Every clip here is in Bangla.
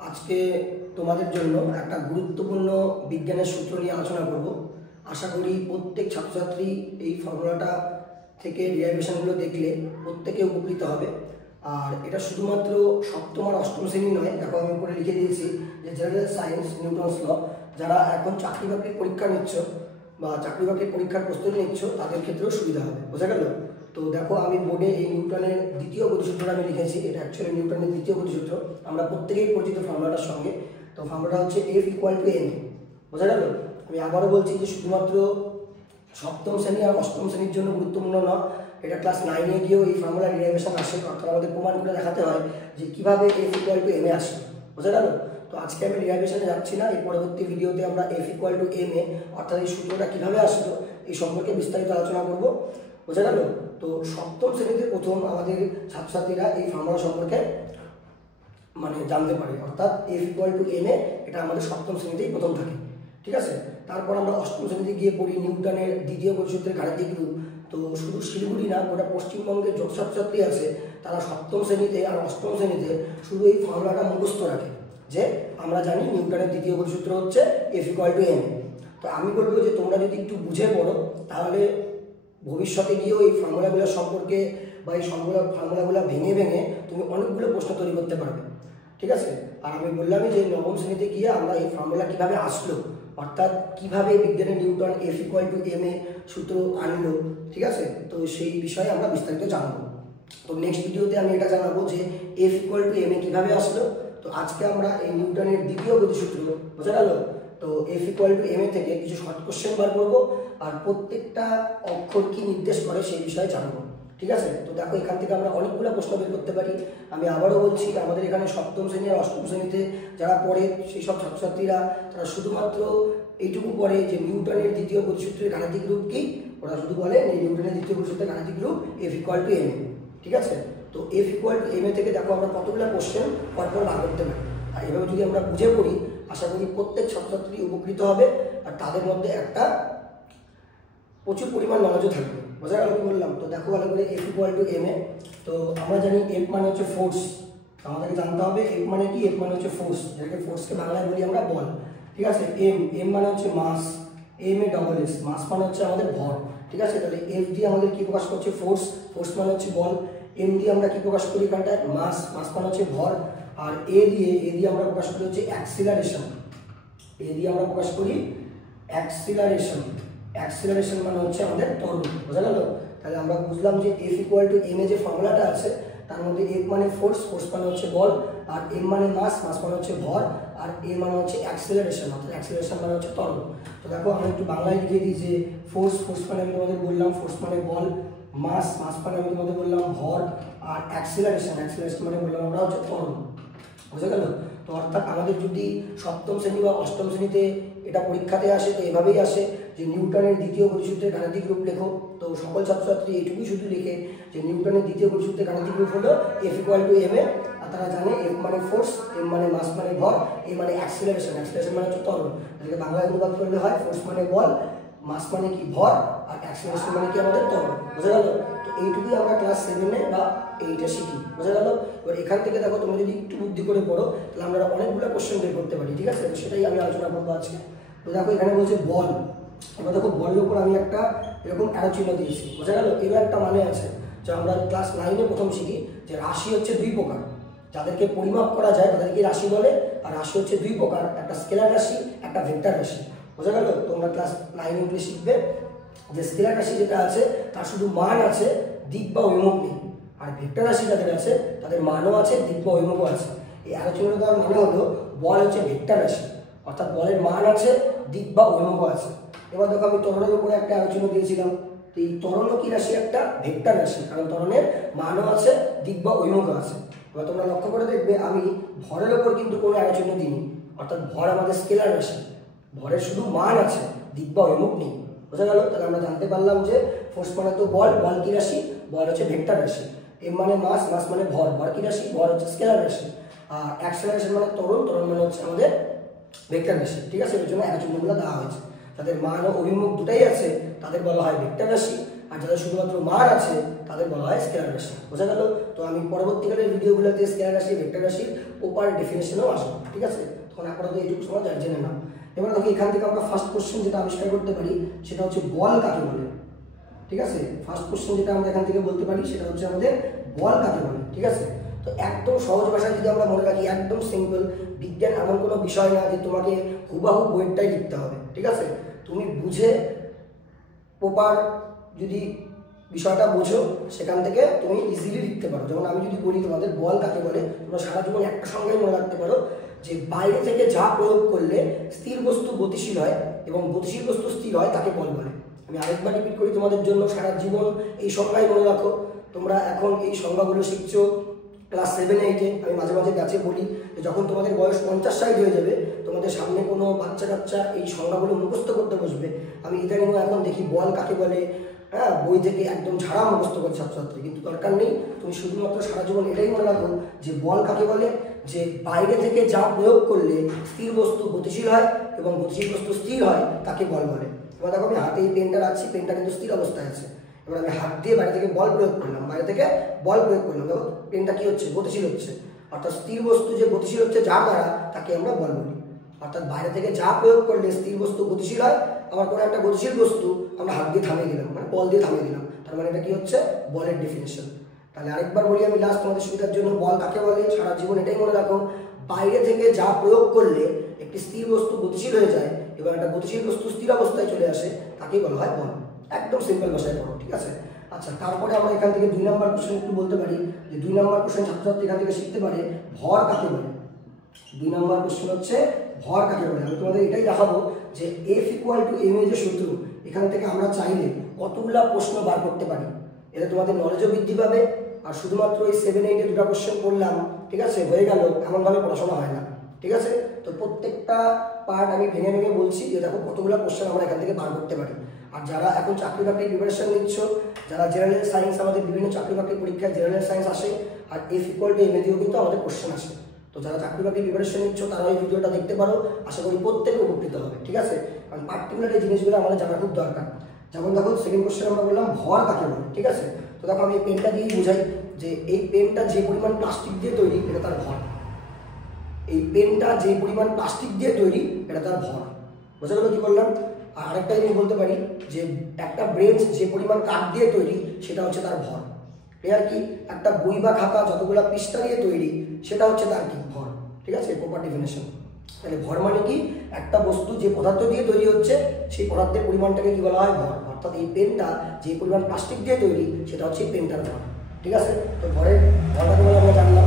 আজকে তোমাদের জন্য একটা গুরুত্বপূর্ণ বিজ্ঞানের সূত্র নিয়ে আলোচনা করব। আশা করি প্রত্যেক ছাত্রছাত্রী এই ফর্মুলাটা থেকে ডেরিভেশনগুলো দেখলে প্রত্যেকে উপকৃত হবে। আর এটা শুধুমাত্র সপ্তম আর অষ্টম শ্রেণী নয়, দেখো আমি উপরে লিখে দিয়েছি যে জেনারেল সায়েন্স নিউটনস ল, যারা এখন চাকরি বাকরির পরীক্ষা নিচ্ছ বা চাকরি বাকরির পরীক্ষার প্রস্তুতি নিচ্ছ তাদের ক্ষেত্রেও সুবিধা হবে। বোঝা গেল? তো দেখো আমি বোর্ডে এই নিউটনের দ্বিতীয় গতিসূত্রটা আমি লিখেছি। এটা অ্যাকচুয়ালি নিউটনের দ্বিতীয় গতিসূত্র, আমরা প্রত্যেকেই পরিচিত ফর্মুলাটার সঙ্গে। তো ফর্মুলাটা হচ্ছে F = m। বোঝা গেল? আমি আবারও বলছি যে শুধুমাত্র সপ্তম শ্রেণী আর অষ্টম শ্রেণীর জন্য গুরুত্বপূর্ণ নয়, এটা ক্লাস 9-এ গিয়েও এই ফর্মুলা ডেরিভেশন আসে, অর্থাৎ আমাদের প্রমাণ করে দেখাতে হয় যে কীভাবে F = m আসে। বোঝা গেল? তো আজকে আমি ডেরিভেশনে যাচ্ছি না, এই পরবর্তী ভিডিওতে আমরা F = m অর্থাৎ এই সূত্রটা কীভাবে আসলো এই সম্পর্কে বিস্তারিত আলোচনা করব। বোঝা গেল? তো সপ্তম শ্রেণীতে প্রথম আমাদের ছাত্রছাত্রীরা এই ফর্মুলা সম্পর্কে জানতে পারে, অর্থাৎ F = m এটা আমাদের সপ্তম শ্রেণীতেই প্রথম থাকে। ঠিক আছে? তারপর আমরা অষ্টম শ্রেণীতে গিয়ে পড়ি নিউটনের দ্বিতীয় গতিসূত্রের গাণিতিক রূপ। তো শুধু শিলিগুড়ি না, গোটা পশ্চিমবঙ্গের যত ছাত্রছাত্রী আছে তারা সপ্তম শ্রেণীতে আর অষ্টম শ্রেণীতে শুধু এই ফর্মুলাটা মুখস্থ রাখে যে আমরা জানি নিউটনের দ্বিতীয় গতিসূত্র হচ্ছে F = m। তো আমি বলবো যে তোমরা যদি একটু বুঝে পড়ো তাহলে ভবিষ্যতে গিয়েও এই ফর্মুলাগুলো সম্পর্কে বা এই ফর্মুলাগুলো ভেঙে ভেঙে তুমি অনেকগুলো প্রশ্ন তৈরি করতে পারবে। ঠিক আছে? আর আমি বললামই যে নবম শ্রেণীতে গিয়ে আমরা এই ফর্মুলা কীভাবে আসলো, অর্থাৎ কীভাবে বিজ্ঞানী নিউটন F = m সূত্র আনলো। ঠিক আছে? তো সেই বিষয়ে আমরা বিস্তারিত জানবো। তো নেক্সট ভিডিওতে আমি এটা জানাবো যে F = m কীভাবে আসলো। তো আজকে আমরা এই নিউটনের দ্বিতীয় গতিসূত্র, বোঝা গেল? তো F = m থেকে কিছু শর্ট কোশ্চেন বার করবো আর প্রত্যেকটা অক্ষর কি নির্দেশ করে সেই বিষয়ে জানবো। ঠিক আছে? তো দেখো এখান থেকে আমরা অনেকগুলো প্রশ্ন বের করতে পারি। আমি আবারও বলছি আমাদের এখানে সপ্তম শ্রেণী আর অষ্টম শ্রেণীতে যারা পড়ে সেই সব ছাত্রছাত্রীরা তারা শুধুমাত্র এইটুকু পড়ে যে নিউটনের দ্বিতীয় গতিসূত্রের গাণিতিক রূপ কি, ওরা শুধু বলে যে নিউটনের দ্বিতীয় গতিসূত্রের গাণিতিক রূপ F = m। ঠিক আছে? তো F = m থেকে দেখো আমরা কতগুলো কোশ্চেন পরপর বার করতে পারি। আর এভাবে যদি আমরা বুঝে পড়ি আশা করি প্রত্যেক ছাত্রছাত্রী উপকৃত হবে আর তাদের মধ্যে একটা প্রচুর পরিমাণ নলেজও থাকবে। বোঝা গেল কি বললাম? তো দেখো ভালো করে F = m। তো আমরা জানি F মানে হচ্ছে ফোর্স, আমাদেরকে জানতে হবে F মানে কি। F মানে হচ্ছে ফোর্স, যেটাকে ফোর্সকে বাংলায় বলি আমরা বল। ঠিক আছে? m মানে হচ্ছে মাস, m-A-S, মাস মানে হচ্ছে আমাদের ভর। ঠিক আছে? তাহলে F দিয়ে আমাদের কি প্রকাশ করছে? ফোর্স, ফোর্স মানে হচ্ছে বল। m দিয়ে আমরা কি প্রকাশ করি এখানটায়? মাস, মাস মানে হচ্ছে ভর। আর a দিয়ে আমরা প্রকাশ করি হচ্ছে অ্যাক্সিলারেশন, a দিয়ে আমরা প্রকাশ করি অ্যাক্সিলারেশন। অ্যাক্সিলারেশন মানে হচ্ছে আমাদের ত্বরণ। বোঝা গেল? তাহলে আমরা বুঝলাম যে F = m যে ফর্মুলাটা আছে তার মধ্যে F মানে ফোর্স, ফোর্স মানে হচ্ছে বল, আর m মানে মাস, মাস মানে হচ্ছে ভর, আর a মানে হচ্ছে অ্যাক্সিলারেশন, অর্থাৎ অ্যাক্সিলারেশন মানে হচ্ছে ত্বরণ। তো দেখো আমি একটু বাংলায় লিখে দিই যে ফোর্স, ফোর্স মানে আমি তোমাদের বললাম ফোর্স মানে বল, মাস, মাস মানে আমি তোমাদের বললাম ভর, আর অ্যাক্সিলারেশন, অ্যাক্সিলারেশন মানে বললাম আমরা হচ্ছে ত্বরণ। বুঝা গেল? তো অর্থাৎ আমাদের যদি সপ্তম শ্রেণী বা অষ্টম শ্রেণীতে এটা পরীক্ষাতে আসে তো এভাবেই আসে যে নিউটনের দ্বিতীয় গতিসূত্রের গাণিতিক রূপ লেখো। তো সকল ছাত্রছাত্রী এইটুকুই শুধু লিখে যে নিউটনের দ্বিতীয় গতিসূত্রের গাণিতিক রূপ হলো F = m। আর তারা জানে F মানে ফোর্স, m মানে মাস মানে ভর, a মানে অ্যাক্সিলারেশন, অ্যাক্সিলারেশন মানে হচ্ছে ত্বরণ। এটাকে বাংলায় অনুবাদ করলে হয় ফোর্স মানে বল, মাস মানে কি ভর, আর অ্যাক্সিলারেশন মানে কি আমাদের ত্বরণ। বোঝা গেল? তো এইটুকুই আমরা ক্লাস 7-এ বা 8-এ শিখি। বোঝা গেল? এবার এখান থেকে দেখো তোমরা যদি একটু বুদ্ধি করে পড়ো তাহলে আমরা অনেকগুলো কোশ্চেন বের করতে পারি। ঠিক আছে? তো সেটাই আমি আলোচনা করবো আজকে। তো দেখো এখানে বলছে বল। এবার দেখো বলের উপর আমি একটা এরকম অ্যারো চিহ্ন দিয়েছি। বোঝা গেল? এবার একটা মানে আছে যে আমরা ক্লাস 9-এ প্রথম শিখি যে রাশি হচ্ছে দুই প্রকার, যাদেরকে পরিমাপ করা যায় তাদেরকে রাশি বলে। আর রাশি হচ্ছে দুই প্রকার, একটা স্কেলার রাশি, একটা ভেক্টর রাশি। বোঝা গেল? তোমরা ক্লাস 9 ইংলিশ শিখবে যে স্কেলার রাশি যেটা আছে তার শুধু মান আছে, দিক বা অভিমুখ নেই। আর ভেক্টর রাশি যাদের আছে তাদের মানও আছে, দিক বা অভিমুখও আছে। এই আলোচনা দেওয়ার মানে হলো বল হচ্ছে ভেক্টর রাশি, অর্থাৎ বলের মান আছে, দিক বা অভিমুখও আছে। এবার দেখো আমি ত্বরণের উপরে একটা আলোচনা দিয়েছিলাম। তো এই ত্বরণ কি রাশি? একটা ভেক্টর রাশি, কারণ ত্বরণের মানও আছে, দিক বা অভিমুখও আছে। এবার তোমরা লক্ষ্য করে দেখবে আমি ভরের ওপর কিন্তু কোনো আলোচনা দিইনি, অর্থাৎ ভর আমাদের স্কেলার রাশি, ভরের শুধু মান আছে, দিক বা অভিমুখ নেই। বোঝা গেল? তাহলে আমরা জানতে পারলাম যে ফোর্স মানে তো বল, বল কি রাশি? বল হচ্ছে ভেক্টর রাশি। m মানে মাস, মাস মানে ভর, ভর কি রাশি? ভর হচ্ছে স্কেলার রাশি। আর অ্যাক্সিলারেশন মানে ত্বরণ, ত্বরণ মানে হচ্ছে আমাদের ভেক্টর রাশি। ঠিক আছে? এর জন্য আলোচনাগুলো দেওয়া হয়েছে। যাদের মান ও অভিমুখ দুটাই আছে তাদের বলা হয় ভেক্টর রাশি, আর যাদের শুধুমাত্র মান আছে তাদের বলা হয় স্কেলার রাশি। বোঝা গেল? তো আমি পরবর্তীকালের ভিডিওগুলোতে স্কেলার রাশি, ভেক্টর রাশির প্রপার ডেফিনেশনেও আসবো, ঠিক আছে? তখন আপাতত এইটুকু সময় জেনে নাও। এবার দেখো এখান থেকে আমরা ফার্স্ট কোশ্চেন যেটা আবিষ্কার করতে পারি সেটা হচ্ছে বল কাকে বলে, ঠিক আছে? ফার্স্ট কোশ্চেন যেটা আমরা এখান থেকে বলতে পারি সেটা হচ্ছে আমাদের বল কাকে বলে, ঠিক আছে? তো একদম সহজ ভাষায় যদি আমরা মনে রাখি, একদম সিম্পল, বিজ্ঞান এমন কোনো বিষয় না যে তোমাকে হুবাহু বইটাই লিখতে হবে, ঠিক আছে? তুমি বুঝে প্রপার যদি বিষয়টা বোঝো সেখান থেকে তুমি ইজিলি লিখতে পারো। যেমন আমি যদি বলি তোমাদের বল কাকে বলে, তোমরা সারা জীবন একটা সঙ্গেই মনে রাখতে পারো যে বাইরে থেকে যা প্রয়োগ করলে স্থির বস্তু গতিশীল হয় এবং গতিশীল বস্তু স্থির হয় তাকে বল বলে। আমি আরেকবার রিপিট করি তোমাদের জন্য, সারা জীবন এই সংজ্ঞাই মনে রাখো। তোমরা এখন এই সংজ্ঞাগুলো শিখছো ক্লাস 7-8-এ। আমি মাঝে মাঝে ব্যাচে বলি যে যখন তোমাদের বয়স 50-60 হয়ে যাবে, তোমাদের সামনে কোনো বাচ্চা কাচ্চা এই সংজ্ঞাগুলো মুখস্থ করতে বসবে, আমি ইদানিং এখন দেখি বল কাকে বলে, হ্যাঁ, বই থেকে একদম ঝাড়া মুখস্থ করে ছাত্রছাত্রী। কিন্তু দরকার নেই, তুমি শুধুমাত্র সারা জীবন এটাই মনে রাখো যে বল কাকে বলে, যে বাইরে থেকে যা প্রয়োগ করলে স্থির বস্তু গতিশীল হয় এবং গতিশীল বস্তু স্থির হয় তাকে বল বলে। এবার দেখো আমি হাতে এই পেনটা রাখছি, পেনটা কিন্তু স্থির অবস্থায় আছে। এবার আমি হাত দিয়ে বাইরে থেকে বল প্রয়োগ করলাম, বাইরে থেকে বল প্রয়োগ করলাম, দেখো পেনটা কি হচ্ছে, গতিশীল হচ্ছে। অর্থাৎ স্থির বস্তু যে গতিশীল হচ্ছে যার দ্বারা, তাকে আমরা বল বলি। অর্থাৎ বাইরে থেকে যা প্রয়োগ করলে স্থির বস্তু গতিশীল হয়, আবার কোনো একটা গতিশীল বস্তু আমরা হাত দিয়ে থামিয়ে দিলাম, মানে বল দিয়ে থামিয়ে দিলাম, তার মানে এটা কি হচ্ছে, বলের ডেফিনেশন। তাহলে আরেকবার বলি আমি লাস্ট তোমাদের সুবিধার জন্য, বল কাকে বলে সারা জীবন এটাই মনে রাখো, বাইরে থেকে যা প্রয়োগ করলে একটি স্থির বস্তু গতিশীল হয়ে যায় এবং একটা গতিশীল বস্তু স্থির অবস্থায় চলে আসে, তাকেই বলা হয় বল। একদম সিম্পল ভাষায় পড়ো, ঠিক আছে? আচ্ছা, তারপরে আমরা এখান থেকে 2 নম্বর কোশ্চেন একটু বলতে পারি যে 2 নম্বর কোশ্চেন ছাত্রছাত্রী এখান থেকে শিখতে পারে ভর কাকে বলে। 2 নম্বর কোশ্চেন হচ্ছে ভর কাকে বলে। আমি তোমাদের এটাই দেখাবো যে F = ma যে সূত্র, এখান থেকে আমরা চাইলে কতগুলা প্রশ্ন বার করতে পারি। এতে তোমাদের নলেজও বৃদ্ধি পাবে। আর শুধুমাত্র এই 7-8-এ 2টা কোশ্চেন করলাম, ঠিক আছে, হয়ে গেল, এমনভাবে পড়াশোনা হয় না, ঠিক আছে? তো প্রত্যেকটা পার্ট আমি ভেঙে ভেঙে বলছি যে দেখো কতগুলো কোশ্চেন আমরা এখান থেকে বার করতে পারি। আর যারা এখন চাকরি বাকরির প্রিপারেশন নিচ্ছ, যারা জেনারেল সায়েন্স, আমাদের বিভিন্ন চাকরি বাকরির পরীক্ষায় জেনারেল সায়েন্স আসে, আর F = ma দিয়েও কিন্তু আমাদের কোশ্চেন আসে। তো যারা চাকরি বাকরির প্রিপারেশন নিচ্ছ তারা এই ভিডিওটা দেখতে পারো, আশা করি প্রত্যেকে উপকৃত হবে, ঠিক আছে? কারণ পার্টিকুলার এই জিনিসগুলো আমাদের জানা খুব দরকার। যেমন দেখো সেকেন্ড কোশ্চেন আমরা বললাম ভর কাকে বলে, ঠিক আছে? তো দেখো আমি এই পেনটা দিয়েই বোঝাই যে এই পেনটা যে পরিমাণ প্লাস্টিক দিয়ে তৈরি এটা তার ভর। এই পেনটা যে পরিমাণ প্লাস্টিক দিয়ে তৈরি এটা তার ভর। বোঝা গেল কি বললাম? আর আরেকটা জিনিস বলতে পারি যে একটা ব্রেঞ্চ যে পরিমাণ কাঠ দিয়ে তৈরি সেটা হচ্ছে তার ভর। ক্লিয়ার? কি একটা বই বা খাতা যতগুলো পৃষ্ঠা দিয়ে তৈরি সেটা হচ্ছে তার কি ভর, ঠিক আছে? Proper definition. তাহলে ভর মানে কি, একটা বস্তু যে পদার্থ দিয়ে তৈরি হচ্ছে সেই পদার্থের পরিমাণটাকে কি বলা হয়, ভর। অর্থাৎ এই পেনটা যে পরিমাণ প্লাস্টিক দিয়ে তৈরি সেটা হচ্ছে এই পেনটার ভর, ঠিক আছে? তো ভরের ভরটাকে বলে আমরা জানলাম।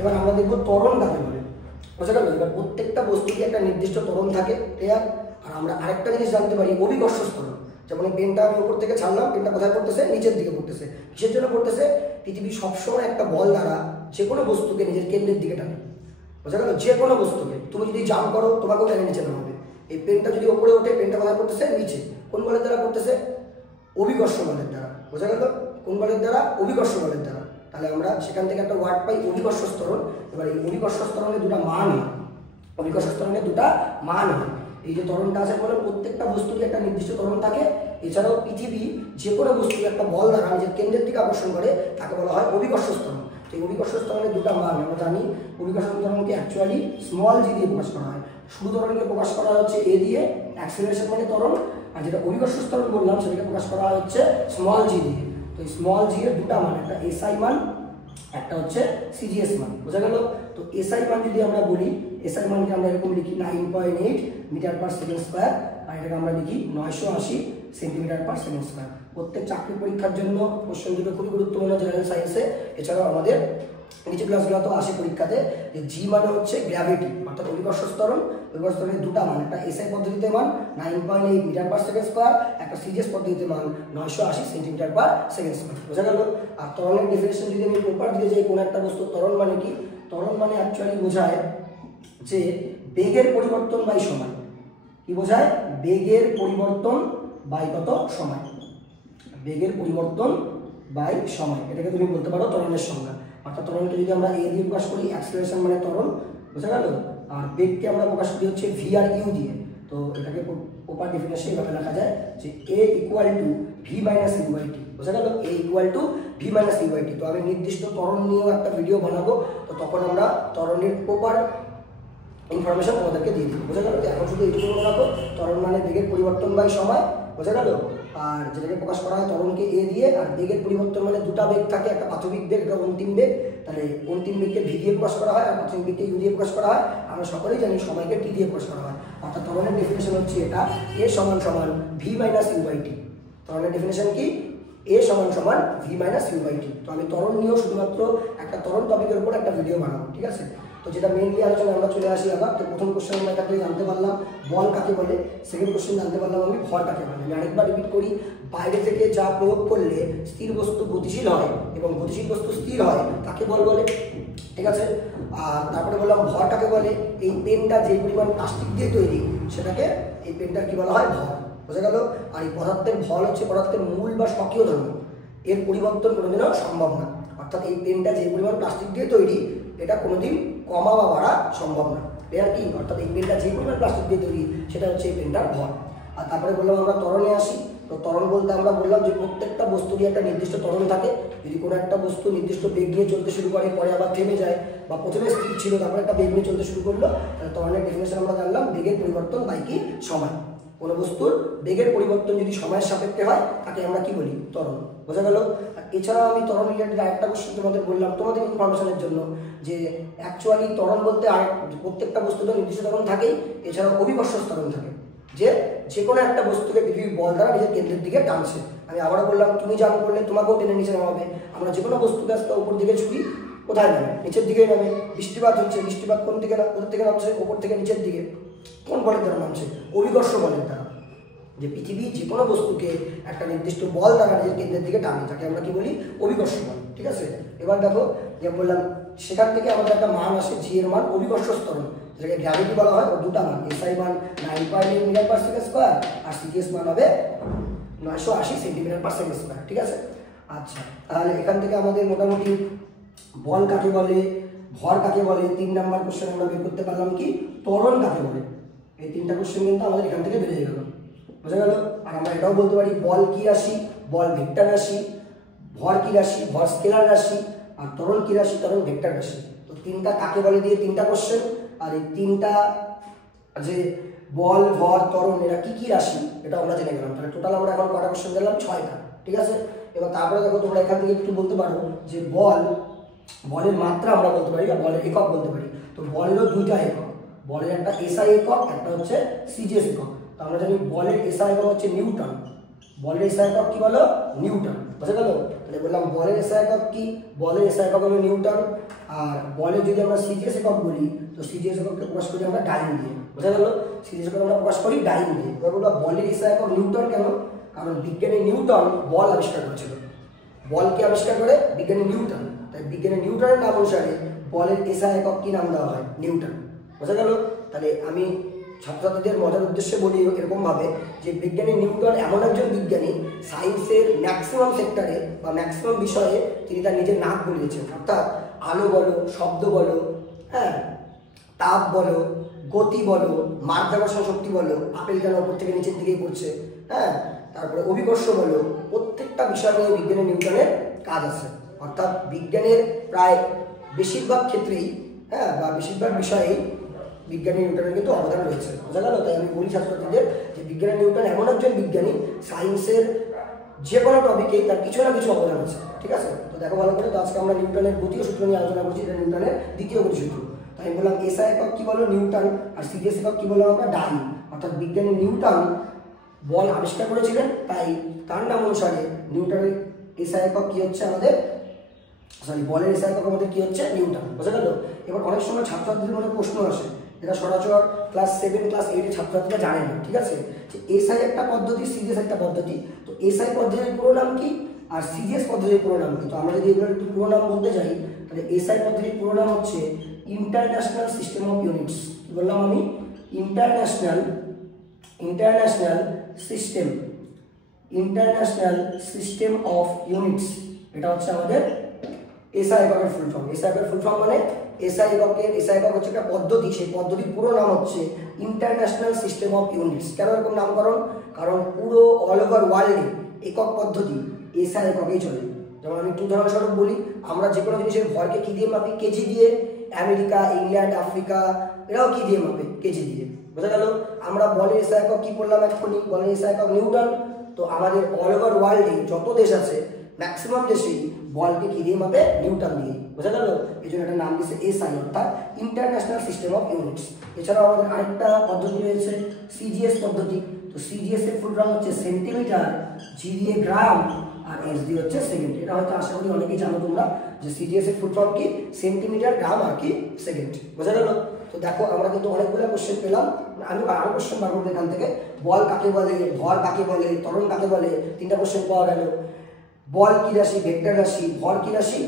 এবার আমরা দেখবো ত্বরণ কাকে বলে। বোঝা গেল? এবার প্রত্যেকটা বস্তুতে একটা নির্দিষ্ট ত্বরণ থাকে, ক্লিয়ার? আর আমরা আরেকটা জিনিস জানতে পারি, অভিকর্ষ ত্বরণ। যেমন এই পেনটা আমি উপর থেকে ছাড়লাম, পেনটা কোথায় পড়তেছে, নিচের দিকে পড়তেছে। কিসের জন্য পড়তেছে? পৃথিবী সবসময় একটা বল দ্বারা যে কোনো বস্তুকে নিজের কেন্দ্রের দিকে টানে। বোঝা গেল? যে কোনো বস্তুকে তুমি যদি জাম্প করো তোমাকেও টেনে নিচে নামাবে। এই পেনটা যদি ওপরে ওঠে, পেনটা কোথায় পড়তেছে, নিচে। কোন বলের দ্বারা পড়তেছে? অভিকর্ষ বলের দ্বারা। বোঝা গেল? কোন বলের দ্বারা? অভিকর্ষ বলের দ্বারা। তাহলে আমরা সেখান থেকে একটা ওয়ার্ড পাই, অভিকর্ষ ত্বরণ। এবার এই অভিকর্ষ ত্বরণের দুটা মান হয়, অভিকর্ষ ত্বরণের দুটা মান হয়। এই যে ত্বরণটা আছে বলে প্রত্যেকটা বস্তুরই একটা নির্দিষ্ট ত্বরণ থাকে। এছাড়াও পৃথিবী যে কোনো বস্তু একটা বল দ্বারা নিজের কেন্দ্রের দিকে আকর্ষণ করে তাকে বলা হয় অভিকর্ষ ত্বরণ। এই অভিকর্ষ ত্বরণের দুটা মান আমরা জানি। অভিকর্ষ ত্বরণকে অ্যাকচুয়ালি স্মল জি দিয়ে প্রকাশ করা হয়। শুরু ত্বরণকে প্রকাশ করা হচ্ছে এ দিয়ে, অ্যাক্সেলারেশন মানে ত্বরণ। আর যেটা অভিকর্ষ ত্বরণ বললাম সেটাকে প্রকাশ করা হচ্ছে স্মল জি দিয়ে। তো এই স্মল জি এর দুটা মান, একটা এসআই মান, একটা হচ্ছে সিজিএস মান। বোঝা গেল? তো এসআই মান যদি আমরা বলি, এসআই মানকে আমরা এরকম লিখি 9.8 মিটার/সেকেন্ড স্কয়ার, আর এটাকে আমরা লিখি 980 সেন্টিমিটার/সেকেন্ড স্কয়ার। প্রত্যেক চাকরি পরীক্ষার জন্য কোশ্চেন দুটো খুবই গুরুত্বপূর্ণ জেনারেল সায়েন্সে। এছাড়াও আমাদের নিচে ক্লাসগুলো আসে পরীক্ষাতে যে জি মানে হচ্ছে গ্র্যাভিটি, অর্থাৎ অভিকর্ষ ত্বরণ। অভিকর্ষ ত্বরণের দুটা মান, একটা এসআই পদ্ধতিতে মান 9.8 মিটার/সেকেন্ড স্কয়ার, একটা সিজিএস পদ্ধতিতে মান 980 সেন্টিমিটার/সেকেন্ড স্কয়ার। বোঝা গেল? আর ত্বরণের ডেফিনেশন যদি আমি প্রপার দিতে যাই, কোন একটা বস্তু ত্বরণ মানে কি, ত্বরণ মানে অ্যাকচুয়ালি বোঝায় যে বেগের পরিবর্তন বাই সময়। কি বোঝায়? বেগের পরিবর্তন বাই কত সময়, বেগের পরিবর্তন বাই সময়। এটাকে তুমি বলতে পারো ত্বরণের সংজ্ঞা। অর্থাৎ ত্বরণকে যদি আমরা এ দিয়ে প্রকাশ করি, অ্যাক্সেলারেশন মানে ত্বরণ, বোঝা গেল? আর বেগকে আমরা প্রকাশ করি হচ্ছে ভি আর ইউ দিয়ে। তো এটাকে প্রপার ডেফিনেশন এভাবে লেখা যায় যে A equal to V minus U by T. বোঝা গেল? A equal to V minus U by T. তো আমি নির্দিষ্ট ত্বরণ নিয়েও একটা ভিডিও বানাবো, তো তখন আমরা ত্বরণের প্রপার ইনফরমেশন তোমাদেরকে দিয়ে দিই। বোঝা গেল? এখন শুধু এইটুকু মনে রাখো, ত্বরণ মানে বেগের পরিবর্তন বাই সময়। বোঝা গেল? আর যেটাকে প্রকাশ করা হয় ত্বরণকে এ দিয়ে, আর বেগের পরিবর্তন মানে দুটা বেগ থাকে, একটা প্রাথমিক বেগ, একটা অন্তিম বেগ। তাহলে অন্তিম বেগকে ভি দিয়ে প্রকাশ করা হয়, আর প্রাথমিক বেগকে ইউ দিয়ে প্রকাশ করা হয়। আমরা সকলেই জানি সময়কে টি দিয়ে প্রকাশ করা হয়। অর্থাৎ ত্বরণের ডেফিনেশন হচ্ছে এটা, এ সমান সমান V minus U by T. ত্বরণের ডেফিনেশন কি? এ সমান সমান V minus U by T. তো আমি ত্বরণ নিয়েও শুধুমাত্র একটা ত্বরণ টপিকের উপর একটা ভিডিও বানাবো, ঠিক আছে? তো যেটা মেইনলি আলোচনা আমরা চলে আসি আবার। তো প্রথম কোশ্চেন আমরা এখান থেকে জানতে পারলাম বল কাকে বলে, সেকেন্ড কোশ্চেন জানতে পারলাম আমি ভর কাকে বলে। আমি আরেকবার রিপিট করি, বাইরে থেকে যা প্রয়োগ করলে স্থির বস্তু গতিশীল হয় এবং গতিশীল বস্তু স্থির হয় তাকে বল বলে, ঠিক আছে? আর তারপরে বললাম ভর কাকে বলে, এই পেনটা যে পরিমাণ প্লাস্টিক দিয়ে তৈরি সেটাকে এই পেনটার কি বলা হয়? ভর। বোঝা গেল? আর এই পদার্থের ভর হচ্ছে পদার্থের মূল বা স্বকীয় ধর্ম, এর পরিবর্তন কোনোদিনও সম্ভব না। অর্থাৎ এই পেনটা যে পরিমাণ প্লাস্টিক দিয়ে তৈরি এটা কোনোদিন কমা বা বাড়া সম্ভব না। ক্লিয়ার কি? অর্থাৎ এই পেনটা যে পরিমাণ প্লাস্টিক দিয়ে তৈরি সেটা হচ্ছে এই পেনটার ভর। আর তারপরে বললাম আমরা ত্বরণে আসি। তো ত্বরণ বলতে আমরা বললাম যে প্রত্যেকটা বস্তুরই একটা নির্দিষ্ট ত্বরণ থাকে। যদি কোনো একটা বস্তু নির্দিষ্ট বেগ নিয়ে চলতে শুরু করে, পরে আবার থেমে যায়, বা প্রথমে স্থির ছিল তারপরে একটা বেগ নিয়ে চলতে শুরু করলো, তাহলে ত্বরণের ডেফিনেশন আমরা জানলাম বেগের পরিবর্তন বাই কি? সময়। কোনো বস্তুর বেগের পরিবর্তন যদি সময়ের সাপেক্ষে হয় তাকে আমরা কি বলি? ত্বরণ। বোঝা গেল? আর এছাড়াও আমি ত্বরণ রিলেটেড আরেকটা কোশ্চেন তোমাদের বললাম তোমাদের ইনফরমেশনের জন্য, যে অ্যাকচুয়ালি ত্বরণ বলতে আর প্রত্যেকটা বস্তুতে নির্দিষ্ট ত্বরণ থাকেই, এছাড়াও অভিকর্ষ ত্বরণ থাকে, যে কোনো একটা বস্তুকে পৃথিবীর বল দ্বারা নিজের কেন্দ্রের দিকে টানছে। আমি আবারও বললাম, তুমি জাম্প করলে তোমাকেও টেনে নিচে নামাবে। আমরা যে কোনো বস্তুকে আজকে উপর দিকে ছুটি, কোথায় নামে? নিচের দিকেই নামে। বৃষ্টিপাত হচ্ছে, বৃষ্টিপাত কোন দিকে? কোথা থেকে নামছে? উপর থেকে নিচের দিকে। কোন বলের দ্বারা নামছে? অভিকর্ষ বলের দ্বারা। যে পৃথিবী যে কোনো বস্তুকে একটা নির্দিষ্ট বল দ্বারা নিজের কেন্দ্রের দিকে টানে, তাকে আমরা কি বলি? অভিকর্ষ বল। ঠিক আছে? এবার দেখো, যে বললাম সেখান থেকে আমাদের একটা মান আসে, জি এর মান অভিকর্ষ ত্বরণ, যেটাকে গ্র্যাভিটি বলা হয়। ও দুটা মান, এসআই মান 9.8 মিটার পার সেকেন্ড স্কোয়ার, আর সিজিএস মান হবে 980 সেন্টিমিটার পার সেকেন্ড স্কোয়ার। ঠিক আছে? আচ্ছা, তাহলে এখান থেকে আমাদের মোটামুটি বল কাকে বলে, ভর কাকে বলে, 3 নাম্বার কোশ্চেন আমরা বের করতে পারলাম কি? ত্বরণ কাকে বলে। এই 3টা কোশ্চেন কিন্তু আমাদের এখান থেকে বেরিয়ে গেল। বোঝা গেল? আর আমরা এটাও বলতে পারি বল কি রাশি? বল ভেক্টর রাশি। ভর কি রাশি? ভর স্কেলার রাশি। আর ত্বরণ কি রাশি? ত্বরণ ভেক্টর রাশি। তো 3টা কাকে বলে দিয়ে 3টা কোশ্চেন, আর এই 3টা যে বল, ভর, ত্বরণ এরা কি কি রাশি এটা আমরা জেনে গেলাম। তাহলে টোটাল আমরা এখন কটা কোশ্চেন দিলাম? 6টা। ঠিক আছে? এবার তারপরে দেখো, তোমরা এখান থেকে একটু বলতে পারো যে বলের মাত্রা আমরা বলতে পারি, বা বলের একক বলতে পারি। তো বলেরও 2টা একক, বলের একটা এসআই একক, একটা হচ্ছে সিজিএস একক। তো আমরা জানি বলের এসআই একক হচ্ছে নিউটন। বলের এসআই একক কি বলো? নিউটন। বুঝা গেল? তাহলে বললাম বলের এসআই একক কি? বলের এসআই একক হলো নিউটন। আর বলের যদি আমরা সিজিএস একক বলি, তো সিজিএস একককে প্রকাশ করি আমরা ডাইন দিয়ে। বুঝা গেল? সিজিএস একক আমরা প্রকাশ করি ডাইন দিয়ে। এবার বলবো বলের এসআই একক নিউটন কেন? কারণ বিজ্ঞানী নিউটন বল আবিষ্কার করেছিল। বলকে আবিষ্কার করে বিজ্ঞানী নিউটন, তাই বিজ্ঞানী নিউটনের নাম অনুসারে বলের এসআই একক কি নাম দেওয়া হয়? নিউটন। বোঝা গেল? তাহলে আমি ছাত্রছাত্রীদের মজার উদ্দেশ্যে বলি এরকমভাবে, যে বিজ্ঞানী নিউটন এমন একজন বিজ্ঞানী, সায়েন্সের ম্যাক্সিমাম সেক্টরে বা ম্যাক্সিমাম বিষয়ে তিনি তার নিজের নাক বলিয়েছেন। অর্থাৎ আলো বলো, শব্দ বলো, হ্যাঁ, তাপ বলো, গতি বলো, মাধ্যাকর্ষণ শক্তি বলো, আপেল কেন উপর থেকে নিচের দিকেই পড়ছে, হ্যাঁ, তারপরে অভিকর্ষ বলো, প্রত্যেকটা বিষয় নিয়ে বিজ্ঞানী নিউটনের কাজ আছে। অর্থাৎ বিজ্ঞানের প্রায় বেশিরভাগ ক্ষেত্রেই, হ্যাঁ, বা বেশিরভাগ বিষয়েই বিজ্ঞানী নিউটনের কিন্তু অবদান রয়েছে। বোঝা গেল? তাই আমি বলি ছাত্রছাত্রীদের যে বিজ্ঞানী নিউটন এমন একজন বিজ্ঞানী, সায়েন্সের যে কোনো টপিকেই তার কিছু না কিছু অবদান আছে। ঠিক আছে? তো দেখো ভালো করে, তো আজকে আমরা নিউটনের গতীয় সূত্র নিয়ে আলোচনা করছি, এটা নিউটনের দ্বিতীয় গতিসূত্র। তাই আমি বললাম এসআই একক কি বলো? নিউটন। আর সিজিএস একক কি বললাম আমরা? ডাইন। অর্থাৎ বিজ্ঞানী নিউটন বল আবিষ্কার করেছিলেন, তাই তার নাম অনুসারে নিউটনের এসআই একক কি হচ্ছে আমাদের, বলের এসআই একক আমাদের কি হচ্ছে? নিউটন। বোঝা গেল? এবার অনেক সময় ছাত্রছাত্রীদের মনে প্রশ্ন আসে, এটা সরাসর ক্লাস 7, ক্লাস 8 এর ছাত্রছাত্রীরা জানে না। ঠিক আছে? যে এসআই একটা পদ্ধতি, সিজিএস একটা পদ্ধতি। তো এসআই পদ্ধতির পুরো নাম কি, আর সিজিএস পদ্ধতির পুরো নাম কি? তো আমরা যদি এগুলোর একটু পুরো নাম বলতে যাই, তাহলে এসআই পদ্ধতির পুরো নাম হচ্ছে ইন্টারন্যাশনাল সিস্টেম অফ ইউনিটস। কি বললাম আমি? International system of units. এটা হচ্ছে আমাদের এসআই এককের ফুল ফর্ম। এসআই এককের ফুল ফর্ম মানে এসআই একক হচ্ছে একটা পদ্ধতি, সেই পদ্ধতির পুরো নাম হচ্ছে ইন্টারন্যাশনাল সিস্টেম অফ ইউনিটস। কেন এরকম নামকরণ? কারণ পুরো অল ওভার ওয়ার্ল্ডে একক পদ্ধতি এসআই এককেই চলে। যেমন আমি একটু উদাহরণস্বরূপ বলি, আমরা যে কোনো জিনিসের ভরকে কী দিয়ে মাপি? কেজি দিয়ে। আমেরিকা, ইংল্যান্ড, আফ্রিকা এরাও কী দিয়ে মাপে? কেজি দিয়ে। বোঝা গেল? আমরা বলের এসআই একক কী বললাম এক্ষুনি? বলের এসআই একক নিউটন। তো আমাদের অল ওভার ওয়ার্ল্ডে যত দেশ আছে ম্যাক্সিমাম দেশেই বলকে কী দিয়ে মাপে? নিউটন দিয়ে। বোঝা গেল? এই জন্য একটা নাম দিয়েছে এসআই, অর্থাৎ ইন্টারন্যাশনাল সিস্টেম অফ ইউনিটস। এছাড়াও আমাদের আরেকটা পদ্ধতি রয়েছে সিজিএস পদ্ধতি। তো সিজিএস এর ফুল ফর্ম হচ্ছে সেন্টিমিটার, জি দিয়ে গ্রাম, আর এস দিয়ে হচ্ছে সেকেন্ড। এটা হয়তো আশা করি অনেকেই জানো তোমরা যে সিজিএস এর ফুল ফর্ম কি? সেন্টিমিটার, গ্রাম আর কি সেকেন্ড। বোঝা গেল? তো দেখো আমরা কিন্তু অনেকগুলো কোশ্চেন পেলাম, আমি আরো কোশ্চেন বার করবো এখান থেকে। বল কাকে বলে, ভর কাকে বলে, ত্বরণ কাকে বলে, 3টা কোশ্চেন পাওয়া গেল। বল কি রাশি? ভেক্টর রাশি। ভর কি রাশি?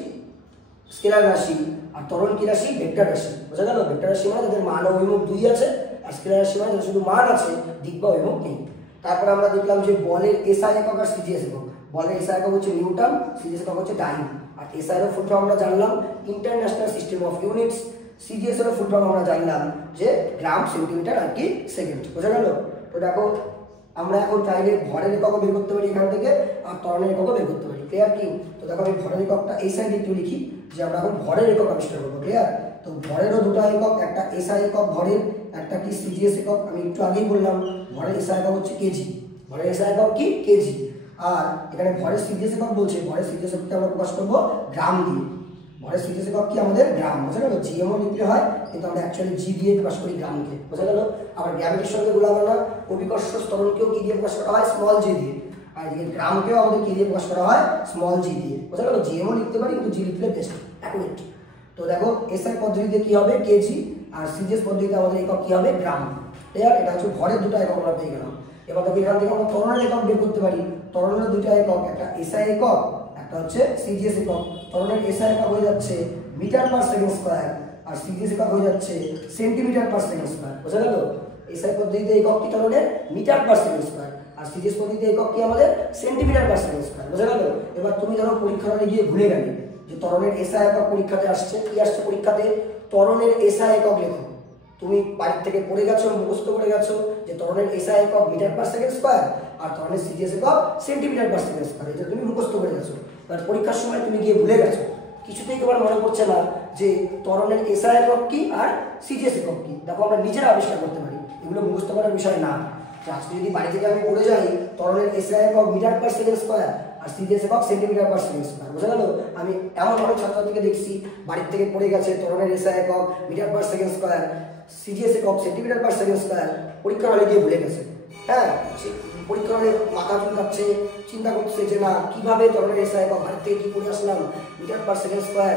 স্কেলার রাশি। আর ত্বরণ কি রাশি? ভেক্টর রাশি। বোঝা গেল? ভেক্টর রাশি মানে যাদের মান ও অভিমুখ 2 আছে, আর স্কেলার রাশি মানে যাদের শুধু মান আছে, দিক বা অভিমুখ নেই। তারপর আমরা দেখলাম যে বলের এসআই একক আর সিজিএস একক। বলের এসআই একক হচ্ছে নিউটন, সিজিএস একক হচ্ছে ডাইন। আর এসআই এর ফুল ফর্ম আমরা জানলাম international system of units. CGS এর ফুল ফর্ম আমরা জানলাম যে গ্রাম, সেন্টিমিটার আর কি সেকেন্ড। বোঝা গেল? তো দেখো আমরা এখন চাইলে ভরের এককও বের করতে পারি এখান থেকে, আর ত্বরণের এককও বের করতে পারি। ক্লিয়ার কি? তো দেখো আমি ভরের এককটা এই সাইডে একটু লিখি যে আমরা এখন ভরের একক আবিষ্কার করবো। ক্লিয়ার? তো ভরেরও 2টা একক, একটা এসআই একক ভরের, একটা কি সিজিএস একক। আমি একটু আগেই বললাম ভরের এসআই একক হচ্ছে কেজি। ভরের এসআই একক কি? কেজি। আর এখানে ভরের সিজিএস একক বলছে, ভরের সিজিএস এককে আমরা প্রকাশ করবো গ্রাম দিয়ে। ভরের সিজিএস একক কি? আমাদের গ্রাম। বোঝা গেল? জিএমও লিখতে হয়, কিন্তু আমরা অ্যাকচুয়ালি জি দিয়ে প্রকাশ করি গ্রামকে। বোঝা গেল? আবার গ্র্যাভিটির সঙ্গে গুলাবো না, অভিকর্ষ ত্বরণকেও কি দিয়ে প্রকাশ করা হয়? স্মল জি দিয়ে। আর এদিকে গ্রামকেও আমাদের কি দিয়ে প্রকাশ করা হয়? স্মল জি দিয়ে। বোঝা গেল? জিএমও লিখতে পারি, কিন্তু জি লিখলে বেস্ট, অ্যাকুরেট। তো দেখো এসআই পদ্ধতিতে কি হবে? কেজি। আর সিজিএস পদ্ধতিতে আমাদের একক কি হবে? গ্রাম। ক্লিয়ার? এটা হচ্ছে ভরের 2টা একক আমরা পেয়ে গেলাম। এবার দেখো এখান থেকে আমরা ত্বরণের একক বের করতে পারি। ত্বরণের 2টা একক, একটা এসআই একক, একটা হচ্ছে সিজিএস একক। ত্বরণের এসআই একক হয়ে যাচ্ছে মিটার পার সেকেন্ড স্কয়ার, আর সিজিএস একক হয়ে যাচ্ছে সেন্টিমিটার পার সেকেন্ড স্কয়ার। বোঝা গেল? এসআই পদ্ধতিতে একক কি ত্বরণের? মিটার পার সেকেন্ড স্কয়ার, আর সিজিএস পদ্ধতিতে একক কি আমাদের? Centimetre per second square. বোঝা গেল? এবার তুমি ধরো পরীক্ষা হলে গিয়ে ভুলে গেলে যে ত্বরণের এসআই একক পরীক্ষাতে আসছে। কি আসছে পরীক্ষাতে? ত্বরণের এসআই একক লেখো। তুমি বাড়ি থেকে পড়ে গেছো, মুখস্থ করে গেছো যে ত্বরণের এসআই একক মিটার পার সেকেন্ড স্কয়ার, আর ত্বরণের সিজিএস একক সেন্টিমিটার পার সেকেন্ড স্কয়ার। এটা তুমি মুখস্থ করে গেছো। এবার পরীক্ষার সময় তুমি গিয়ে ভুলে গেছো, কিছুতেই তোমার মনে পড়ছে না যে ত্বরণের এসআই একক কি আর সিজিএস একক কি। দেখো আমরা নিজেরা আবিষ্কার করতে পারি, এগুলো মুখস্থ করার বিষয় না। আজকে যদি বাড়ি থেকে আমি পড়ে যাই ত্বরণের এসআই একক মিটার পার সেকেন্ড স্কয়ার আর সিজিএস একক সেন্টিমিটার পার সেকেন্ড স্কয়ার। বোঝা গেল? আমি এমন অনেক ছাত্রছাত্রীকে দেখছি বাড়ির থেকে পড়ে গেছে ত্বরণের এসআই একক metre per second square, CGS একক সেন্টিমিটার পার সেকেন্ড স্কয়ার, পরীক্ষা হলে গিয়ে ভুলে গেছে। হ্যাঁ, পরীক্ষা হলে মাথা চুলকাচ্ছে, চিন্তা করছে যে না কিভাবে ত্বরণের এসআই একক বাড়ি থেকে কি পড়ে আসলাম মিটার পার সেকেন্ড স্কয়ার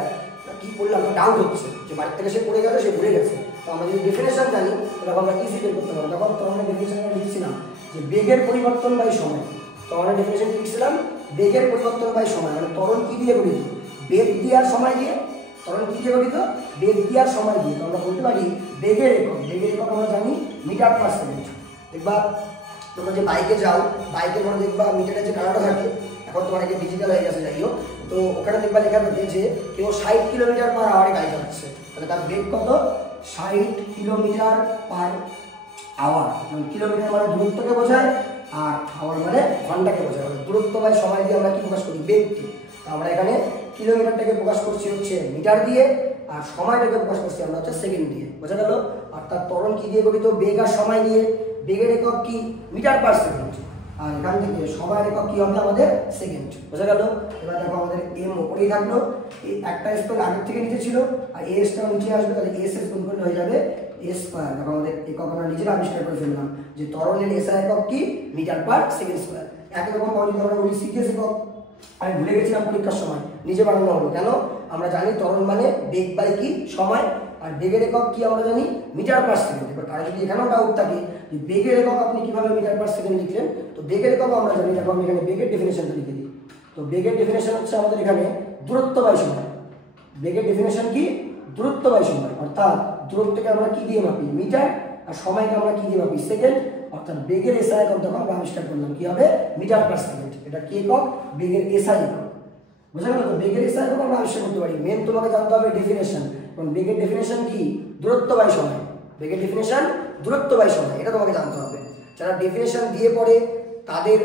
কি পড়লাম, ডাউট হচ্ছে যে বাড়ি থেকে সে পড়ে গেছে, সে ভুলে গেছে। তো আমরা যদি ডেফিনেশন জানি তখন আমরা ইজি বের করতে পারবো। তখন ত্বরণের ডেফিনেশন আমরা লিখছিলাম যে বেগের পরিবর্তন বাই সময়। ত্বরণের ডেফিনেশন লিখছিলাম বেগের পরিবর্তন বাই সময়, মানে ত্বরণ কি দিয়ে গঠিত? বেগ দিয়ে আর সময় দিয়ে। ত্বরণ কি দিয়ে গঠিত? বেগ দিয়ে আর সময় দিয়ে। তো আমরা বলতে পারি বেগের একক, বেগের একক আমরা জানি মিটার পার সেকেন্ড। দেখবা তোমরা যে বাইকে যাও, বাইকে পরে দেখবা মিটারের যে কানাটা থাকে, এখন তো অনেকে ডিজিটাল হয়ে গেছে, যাই হোক, তো ওখানে দেখবা লেখা থাকে যে কেউ 60 কিলোমিটার পার আওয়ারে গাড়ি চালাচ্ছে, তাহলে তার বেগ কত? 60 কিলোমিটার পার আওয়ার। মানে কিলোমিটার মানে দূরত্বকে বোঝায়, আর আওয়ার মানে ঘন্টাকে বোঝায়। মানে দূরত্ব বাই সময় দিয়ে আমরা কি প্রকাশ করি? বেগকে। আমরা এখানে কিলোমিটারটাকে প্রকাশ করছি হচ্ছে মিটার দিয়ে, আর সময়টাকে প্রকাশ করছি আমরা হচ্ছে সেকেন্ড দিয়ে। বোঝা গেল? অর্থাৎ ত্বরণ কি দিয়ে গঠিত? বেগ আর সময় দিয়ে। বেগের একক কি? মিটার পার সেকেন্ড, আর এখান থেকে সময়ের একক কি হবে আমাদের? সেকেন্ড। বোঝা গেল? এবার দেখো আমাদের এম ওপরেই থাকলো, এই একটা স্কোয়ার আগের থেকে নিচে ছিল, আর এ এসটা নিচে আসবে, তাহলে এস এস গুণ করলে হয়ে যাবে এ স্কোয়ার। দেখো আমাদের একক আমরা নিজেরা আবিষ্কার করে ফেললাম যে ত্বরণের এসআই একক কি? Metre per second square. একই রকম ভাবে যদি আমরা বলি সিজিএস একক, আমি ভুলে গেছিলাম পরীক্ষার সময়, নিজে বানানো হলো। কেন? আমরা জানি ত্বরণ মানে বেগ বাই কি? সময়, আর বেগের একক কি আমরা জানি? Metre per second. এবার কারো যদি এখানেও ডাউট থাকে যে বেগের একক আপনি কিভাবে মিটার পার সেকেন্ড লিখলেন, তো বেগের একক আমরা জানি। দেখো আমি এখানে বেগের ডেফিনেশনটা লিখে দিই। তো বেগের ডেফিনেশন হচ্ছে আমাদের এখানে দূরত্ব বাই সময়। বেগের ডেফিনেশন কি? দূরত্ব বাই সময়, অর্থাৎ দূরত্বকে আমরা কি দিয়ে মাপি? মিটার, আর সময়কে আমরা কি দিয়ে মাপি? সেকেন্ড। অর্থাৎ বেগের এসআই একক যখন আমরা আবিষ্কার করলাম কি হবে? Metre per second. এটা কি একক? বেগের এসআই একক। বুঝা গেল? তো বেগের এসআই একক আমরা আবিষ্কার করতে পারি। মেন তোমাকে জানতে হবে ডেফিনেশন। কারণ বেগের ডেফিনেশন কি? দূরত্ব বাই সময়। বেগের ডেফিনেশন দূরত্ব বাই সময়, এটা তোমাকে জানতে হবে। যারা ডেফিনেশন দিয়ে পড়ে তাদের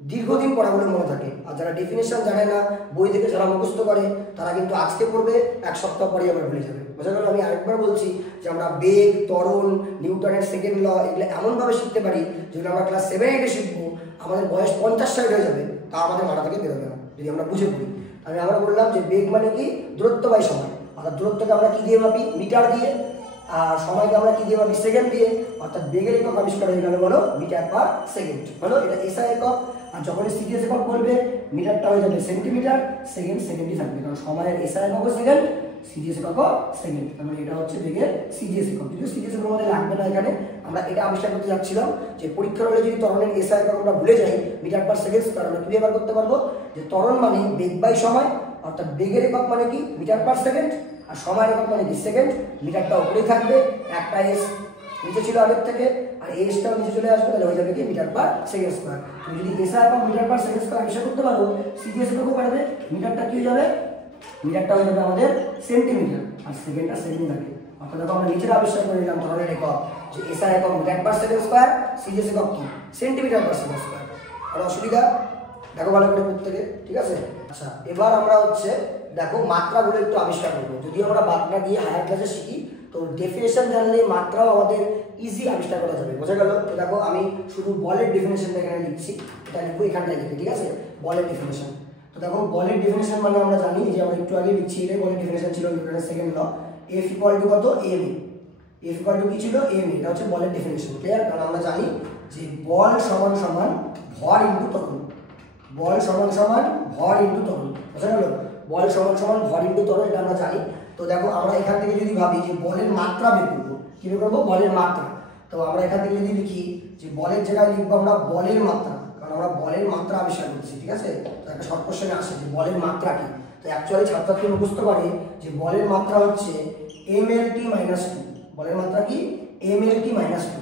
দীর্ঘদিন পড়াগুলো মনে থাকে। আর যারা ডেফিনেশন জানে না, বই থেকে যারা মুখস্থ করে, তারা কিন্তু আজকে পড়বে, এক সপ্তাহ পরেই আবার ভুলে যাবে। বোঝা গেল? আমি আরেকবার বলছি যে আমরা বেগ, ত্বরণ, নিউটনের সেকেন্ড ল এগুলো এমনভাবে শিখতে পারি যেগুলো আমরা ক্লাস 7-8-এ শিখবো, আমাদের বয়স 50-60 হয়ে যাবে, তা আমাদের মাথা থেকে বেরোবে না যদি আমরা বুঝে পড়ি। আমরা বললাম যে বেগ মানে কি? দূরত্ব বাই সময়। অর্থাৎ দূরত্বকে আমরা কি দিয়ে মাপি? মিটার দিয়ে। আর সময়কে আমরা কি দিয়ে মাপি? সেকেন্ড দিয়ে। অর্থাৎ বেগের একক আবিষ্কার হয়ে গেল বলো মিটার পার সেকেন্ড। হলো এটা এসআই একক। আর যখন সিজিএস একক বলবে, মিটারটা হয়ে যাবে সেন্টিমিটার, সেকেন্ড সেকেন্ডই থাকবে, কারণ সময়ের এসআই একক সেকেন্ড, সিজিএস একক সেকেন্ড। তাহলে এটা হচ্ছে বেগের সিজিএস একক। যদিও সিজিএস একক আমাদের লাগবে না এখানে, আমরা এটা আবিষ্কার করতে যাচ্ছিলাম যে পরীক্ষার হলে যদি ত্বরণের এসআই একক আমরা ভুলে যাই মিটার পার সেকেন্ড, তাহলে আমরা কি ব্যবহার করতে পারবো যে ত্বরণ মানে বেগ বাই সময়। অর্থাৎ বেগের একক মানে কি? মিটার পার সেকেন্ড, আর সময়ের একক মানে কি? সেকেন্ড। মিটারটা উপরেই থাকবে, একটা এস নিচে ছিল আগের থেকে, আর এসটাও নিচে চলে আসবে, তাহলে হয়ে যাবে কি? Metre per second square. তুমি যদি এসআই এবং মিটার পার সেকেন্ড স্কোয়ার আবিষ্কার করতে পারো, সিজিএস এককও পারবে। মিটারটা কি হয়ে যাবে? মিটারটা হয়ে যাবে আমাদের সেন্টিমিটার, আর সেকেন্ডটা সেকেন্ড থাকে। অর্থাৎ দেখো আমরা নিচের আবিষ্কার করে নিলাম ধরনের একক, যে এসআই একক metre per second square, CGS একক কি? Centimetre per second square. আর অসুবিধা দেখো ভালো করে প্রত্যেকে, ঠিক আছে? আচ্ছা, এবার আমরা হচ্ছে দেখো মাত্রাগুলো একটু আবিষ্কার করবো। যদি আমরা মাত্রা দিয়ে হায়ার ক্লাসে শিখি, তো ডেফিনেশন জানলে মাত্রাও আমাদের ইজি আবিষ্কার করা যাবে। বোঝা গেল? তো দেখো আমি শুধু বলের ডেফিনেশনটা এখানে লিখছি, এটা লিখবো এখানটায় লিখে, ঠিক আছে? বলের ডেফিনেশন। তো দেখো বলের ডেফিনেশন মানে আমরা জানি যে আমরা একটু আগে লিখছি, এটাই বলের ডেফিনেশন ছিল নিউটনের second law. F equal to কত? M A. F equal to কি ছিল? M A. এটা হচ্ছে বলের ডেফিনেশন, ক্লিয়ার? কারণ আমরা জানি যে বল সমান সমান ভর ইনটু ত্বরণ। বল সমান সমান ভর ইনটু ত্বরণ। বুঝা গেল? বল সমান সমান ভর ইনটু ত্বরণ, এটা আমরা জানি। তো দেখো আমরা এখান থেকে যদি ভাবি যে বলের মাত্রা বের করবো, কি বের করবো? বলের মাত্রা। তো আমরা এখান থেকে যদি লিখি যে বলের জায়গায় লিখবো আমরা বলের মাত্রা, কারণ আমরা বলের মাত্রা আবিষ্কার করছি, ঠিক আছে? তো একটা শর্ট কোশ্চেনে আসে যে বলের মাত্রা কি। তো অ্যাকচুয়ালি ছাত্রছাত্রী মুখস্থ করে যে বলের মাত্রা হচ্ছে mlt - 2। বলের মাত্রা কি? mlt - 2।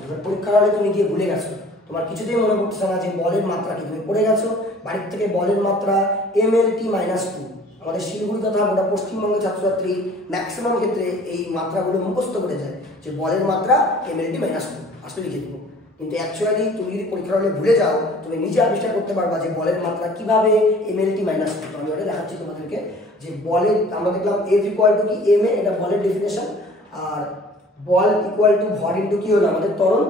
এবার পরীক্ষার হলে তুমি গিয়ে ভুলে গেছো, তোমার কিছুতেই মনে পড়ছে না যে বলের মাত্রা কি, তুমি পড়ে গেছো বাড়ির থেকে বলের মাত্রা mlt - 2। আমাদের শিলিগুড়ি তথা গোটা পশ্চিমবঙ্গের ছাত্রছাত্রী ম্যাক্সিমাম ক্ষেত্রে এই মাত্রাগুলো মুখস্থ করে যায় যে বলের মাত্রা mlt - 2 আসলে লিখে দেবো। কিন্তু অ্যাকচুয়ালি তুমি যদি পরীক্ষার হলে ভুলে যাও, তুমি নিজে আবিষ্কার করতে পারবা যে বলের মাত্রা কিভাবে mlt - 2। আমি ওটা দেখাচ্ছি তোমাদেরকে যে বলের আমরা দেখলাম এফ ইকুয়াল টু কি? এম এ, এটা বলের ডেফিনেশন। আর বল ইকুয়াল টু ভর ইনটু কি হলো? আমাদের ত্বরণ।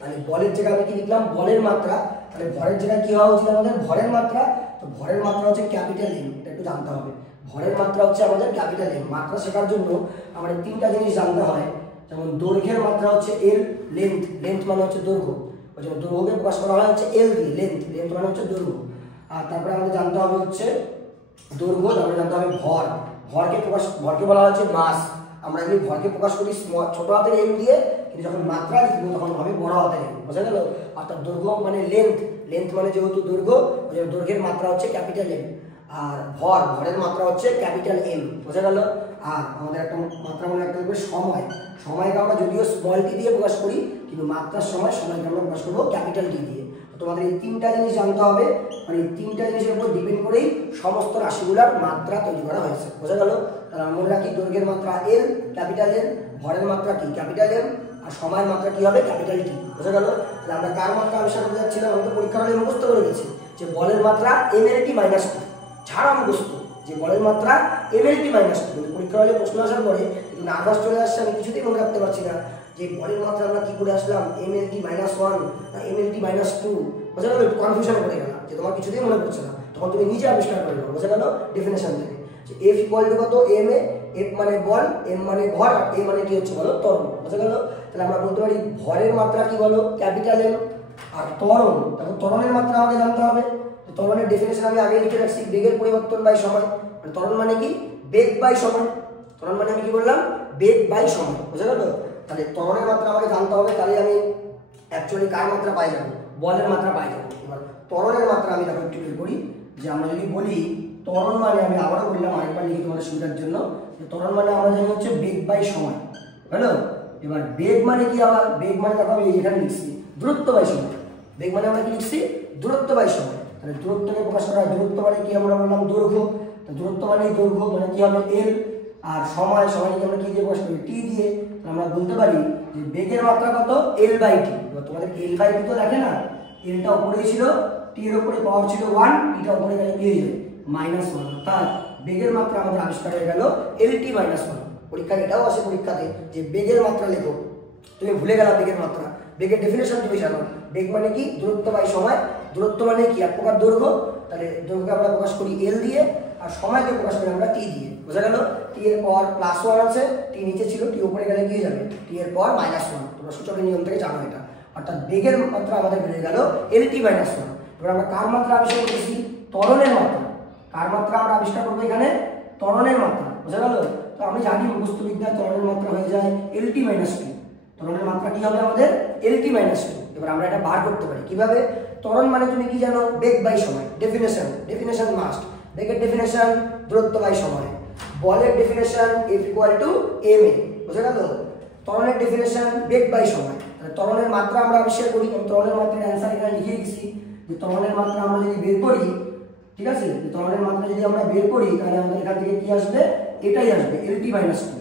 মানে বলের জায়গায় আমি কি লিখলাম? বলের মাত্রা। তাহলে ভরের জায়গায় কি হওয়া উচিত আমাদের? ভরের মাত্রা। তো ভরের মাত্রা হচ্ছে ক্যাপিটাল এম, এটা একটু জানতে হবে। ভরের মাত্রা হচ্ছে আমাদের ক্যাপিটাল এম। মাত্রা শেখার জন্য আমাদের তিনটা জিনিস জানতে হয়, যেমন দৈর্ঘ্যের মাত্রা হচ্ছে এল, লেন্থ, লেন্থ মানে হচ্ছে দৈর্ঘ্য, ওই জন্য দৈর্ঘ্যকে প্রকাশ করা হয় হচ্ছে এল দিয়ে, লেন্থ, লেন্থ মানে হচ্ছে দৈর্ঘ্য। আর তারপরে আমাদের জানতে হবে হচ্ছে দৈর্ঘ্য, তারপরে জানতে হবে ভর, ভরকে বলা হচ্ছে মাস। আমরা যদি ভরকে প্রকাশ করি ছোট হাতের এম দিয়ে, কিন্তু যখন মাত্রা লিখবো তখন হবে বড় হাতের এম। বোঝা গেল? অর্থাৎ দৈর্ঘ্য মানে লেন্থ, লেন্থ মানে যেহেতু দৈর্ঘ্য, ওই জন্য দৈর্ঘ্যের মাত্রা হচ্ছে ক্যাপিটাল এম। আর ভরের মাত্রা হচ্ছে ক্যাপিটাল এম। বোঝা গেল? আর আমাদের একটা মাত্রা মনে রাখতে হবে সময়। সময়কে আমরা যদিও স্মল টি দিয়ে প্রকাশ করি, কিন্তু মাত্রার সময়কে আমরা প্রকাশ করবো ক্যাপিটাল টি দিয়ে। তোমাদের এই তিনটা জিনিস জানতে হবে, মানে এই তিনটা জিনিসের উপর ডিপেন্ড করেই সমস্ত রাশিগুলোর মাত্রা তৈরি করা হয়েছে। বোঝা গেল? তাহলে মনে রাখি দৈর্ঘ্যের মাত্রা এল, ক্যাপিটাল এল, ভরের মাত্রা কি? ক্যাপিটাল এম, আর সময়ের মাত্রা কি হবে? Capital T. বোঝা গেল? তাহলে আমরা কার মাত্রা আবিষ্কার করতে যাচ্ছিলাম? আমি তো পরীক্ষার হলে মুখস্থ করে গেছি যে বলের মাত্রা mlt - 2। ছাড়া মুখস্থ যে বলের মাত্রা mlt - 2। কিন্তু পরীক্ষার হলে প্রশ্ন আসার পরে একটু নার্ভাস চলে আসছে, আমি কিছুতেই মনে রাখতে পারছি না যে বলের মাত্রা আমরা কি করে আসলাম, mlt - 1 না mlt - 2। বোঝা গেল? একটু কনফিউশন করে গেলাম যে তোমার কিছুতেই মনে পড়ছে না, তখন তুমি নিজে আবিষ্কার করে নাও। বোঝা গেল? ডেফিনেশন থেকে যে এফ ইকুয়াল টু কত? M A. এফ মানে বল, এম মানে ভর, আর এ মানে কি হচ্ছে বলো? ত্বরণ। বোঝা গেল? তাহলে আমরা বলতে পারি ভরের মাত্রা কি বলো? Capital M. আর ত্বরণ, তারপর ত্বরণের মাত্রা আমাদের জানতে হবে। ত্বরণের ডেফিনেশন আমি আগে লিখে রাখছি, বেগের পরিবর্তন বাই সময়। ত্বরণ মানে কি? বেগ বাই সময়। ত্বরণ মানে আমি কি বললাম? বেগ বাই সময়। বোঝা গেল? তাহলে ত্বরণের মাত্রা আমাকে জানতে হবে, তাহলে আমি অ্যাকচুয়ালি কার মাত্রা পাই যাবো? বলের মাত্রা পাই যাবো। এবার ত্বরণের মাত্রা আমি দেখো একটু বের করি, যে আমরা যদি বলি ত্বরণ মানে, আমি আবারও বললাম আরেকবার লিখি তোমাদের সুবিধার জন্য, যে ত্বরণ মানে আমরা জানি হচ্ছে বেগ বাই সময়। হ্যালো? এবার বেগ মানে কি? আবার বেগ মানে দেখো আমি এখানে লিখছি দূরত্ব বাই সময়। বেগ মানে আমরা কি লিখছি? দূরত্ব বাই সময়। তাহলে দূরত্বকে প্রকাশ করা হয়, দূরত্ব মানে কি? আমরা বললাম দৈর্ঘ্য। দূরত্ব মানে দৈর্ঘ্য, মানে কি হবে? এল। আর সময়কে আমরা কি দিয়ে প্রকাশ করি? টি দিয়ে। আমরা বলতে পারি যে বেগের মাত্রা কত? L by T. এবার তোমাদের এল বাই টি তো দেখে না, এলটা উপরেই ছিল, টি এর উপরে পাওয়ার ছিল 1, টিটা উপরে গেলে কি হয়ে যাবে -1, অর্থাৎ বেগের মাত্রা আমাদের আবিষ্কার হয়ে গেল lt - 1। পরীক্ষায় এটাও আসে পরীক্ষাতে যে বেগের মাত্রা লেখো, তুমি ভুলে গেলা বেগের মাত্রা। বেগের ডেফিনেশন তুমি জানো, বেগ মানে কি দূরত্ব বাই সময়। দূরত্ব মানে কি এক প্রকার দৈর্ঘ্য, তাহলে দৈর্ঘ্যকে আমরা প্রকাশ করি l দিয়ে, আর সময়কে প্রকাশ করি আমরা t দিয়ে। বোঝা গেল? t এর পাওয়ার +1 আছে, t নিচে ছিল, t উপরে গেলে কি হয়ে যাবে t এর পাওয়ার -1। তোমরা সূচকের নিয়ম থেকে জানো এটা। অর্থাৎ বেগের মাত্রা আমাদের বেড়ে গেল lt - 1। এবার আমরা কার মাত্রা আবিষ্কার করতেছি? ত্বরণের মাত্রা। কার মাত্রা আমরা আবিষ্কার করবো এখানে? ত্বরণের মাত্রা। বোঝা গেল? তো আমি জানি মুখস্থ বিদ্যায় ত্বরণের মাত্রা হয়ে যায় lt - 2। ত্বরণের মাত্রা কি হবে আমাদের? lt - 2। এবার আমরা এটা বার করতে পারি কিভাবে? ত্বরণ মানে তুমি কি জানো? বেগ বাই সময়। Definition must. বেগের ডেফিনেশন দূরত্ব বাই সময়। বলের ডেফিনেশন F = ma। বোঝা গেল? ত্বরণের ডেফিনেশন বেগ বাই সময়। তাহলে ত্বরণের মাত্রা আমরা আবিষ্কার করি। আমি ত্বরণের মাত্রার অ্যান্সার এখানে লিখে দিচ্ছি যে ত্বরণের মাত্রা আমরা যদি বের করি, ঠিক আছে, ত্বরণের মাত্রা যদি আমরা বের করি তাহলে আমাদের এখান থেকে কি আসবে? এটাই আসবে lt - 2।